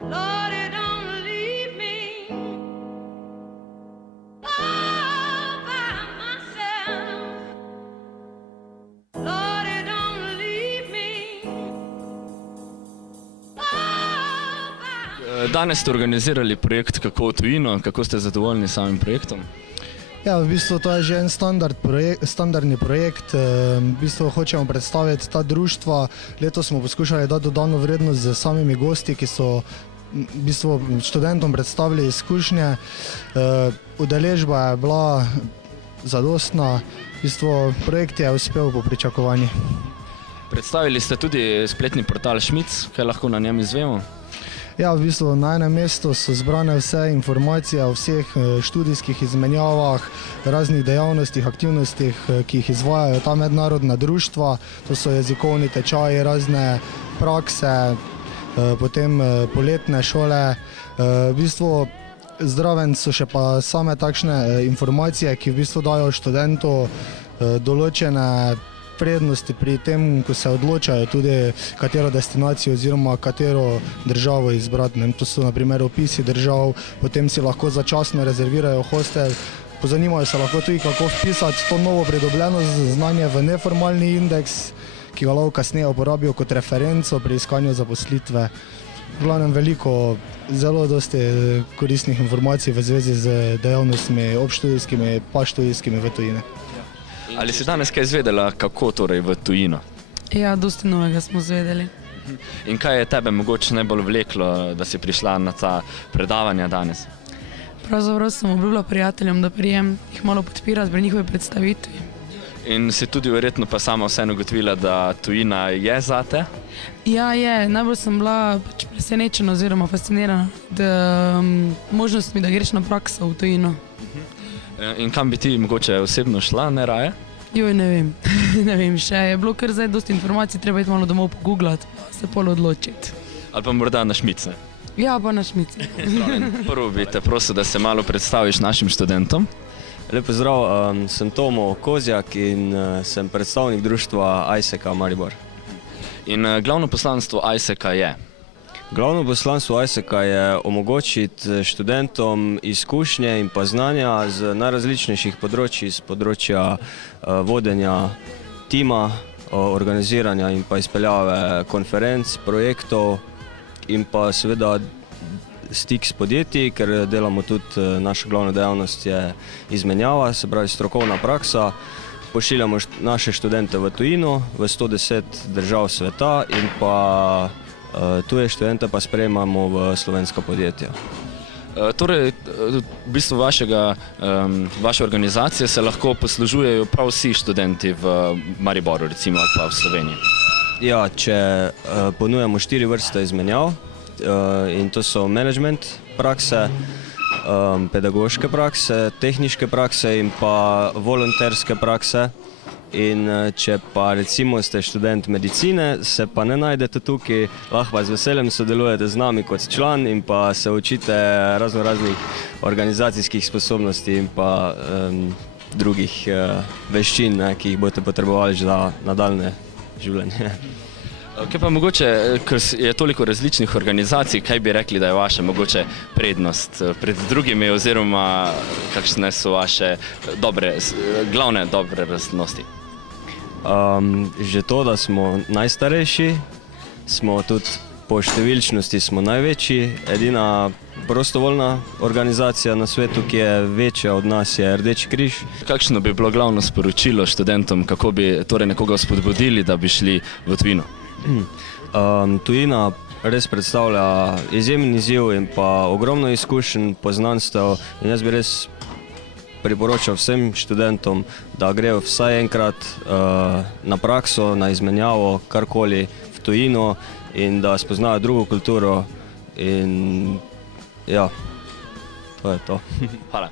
Lordy, don't leave me all by myself. Lordy, don't leave me all by Danes ste organizirali projekt Kako v tujino, kako ste zadovoljni s samim projektom? Ja, v bistvu to je že en standardni projekt. V bistvu hočemo predstaviti ta društva. Letos smo poskušali dati dodano vrednost z samimi gosti, ki so v bistvu študentom predstavili izkušnje. Udeležba je bila zadostna. V bistvu projekt je uspel po pričakovanjih. Predstavili ste tudi spletni portal Šmic, kaj lahko na njem izvemo? Ja, v bistvu na enem mestu so zbrane vse informacije o vseh študijskih izmenjavah, raznih dejavnostih, aktivnostih, ki jih izvajajo ta mednarodna društva. To so jezikovni tečaji, razne prakse, potem poletne šole. V bistvu zraven so še pa same takšne informacije, ki v bistvu dajo študentu določene prednosti pri tem, ko se odločajo tudi katero destinacijo oziroma katero državo izbrati. To so na primer opisi držav, potem si lahko začasno rezervirajo hostel, pozanimajo se lahko tudi, kako vpisati to novo pridobljeno znanje v neformalni indeks, ki ga lahko kasneje uporabijo kot referenco pri iskanju zaposlitve. V glavnem veliko, zelo dosti koristnih informacij v zvezi z dejavnostmi obštudijskimi pa študijskimi v tujini. Ali si danes kaj izvedela, kako torej v tujino? Ja, dosti novega smo izvedeli. In kaj je tebe mogoče najbolj vleklo, da si prišla na ta predavanja danes? Pravzaprav sem obljubila prijateljem, da prijem jih malo podpirati pri njihovi predstavitvi. In si tudi verjetno pa sama vseeno ugotovila, da tujina je zate? Ja, je. Najbolj sem bila presenečena oziroma fascinirana možnostmi, da greš na prakso v tujino. In kam bi ti mogoče osebno šla, ne raje? Joj, ne vem. Ne vem še. Je bilo kar zdaj dosti informacij, treba iti malo domov pogooglati, pa se pol odločiti. Ali pa morda na Šmic, ne? Ja, pa na Šmic. Prvo bi te prosil, da se malo predstaviš našim študentom. Lep pozdrav, sem Tomo Kozjak in sem predstavnik društva ISEC-a Maribor. In glavno poslanstvo ISEC-a je? Glavno poslanstvo ISEC-a je omogočiti študentom izkušnje in pa znanja z najrazličnejših področji, z področja vodenja tima, organiziranja in pa izpeljave konferenc, projektov in pa seveda stik s podjetji, ker delamo tudi, naša glavna dejavnost je izmenjava, se pravi strokovna praksa. Pošiljamo naše študente v tujino, v 110 držav sveta in pa tuje študente pa sprejemamo v slovenska podjetja. Torej, v bistvu vaše organizacije se lahko poslužujejo prav vsi študenti v Mariboru, recimo, ali pa v Sloveniji? Ja, če ponujamo 4 vrste izmenjav, in to so management prakse, pedagoške prakse, tehniške prakse in pa volonterske prakse. In če pa recimo ste študent medicine, se pa ne najdete tukaj, lahko pa z veseljem sodelujete z nami kot član in pa se učite raznih organizacijskih sposobnosti in pa drugih veščin, ki jih boste potrebovali za nadaljne življenje. Kaj pa mogoče, ker je toliko različnih organizacij, kaj bi rekli, da je vaša mogoče prednost pred drugimi oziroma kakšne so vaše glavne dobre lastnosti? Že to, da smo najstarejši, smo tudi po številčnosti smo največji. Edina prostovoljna organizacija na svetu, ki je večja od nas, je Rdeči križ. Kakšno bi bilo glavno sporočilo študentom, kako bi torej nekoga spodbudili, da bi šli v tujino? Tujina res predstavlja izjemen izziv in pa ogromno izkušenj, poznanstev in jaz bi res priporočal vsem študentom, da grejo vsaj enkrat na prakso, na izmenjavo, karkoli v tujino in da spoznajo drugo kulturo in ja, to je to. Hvala.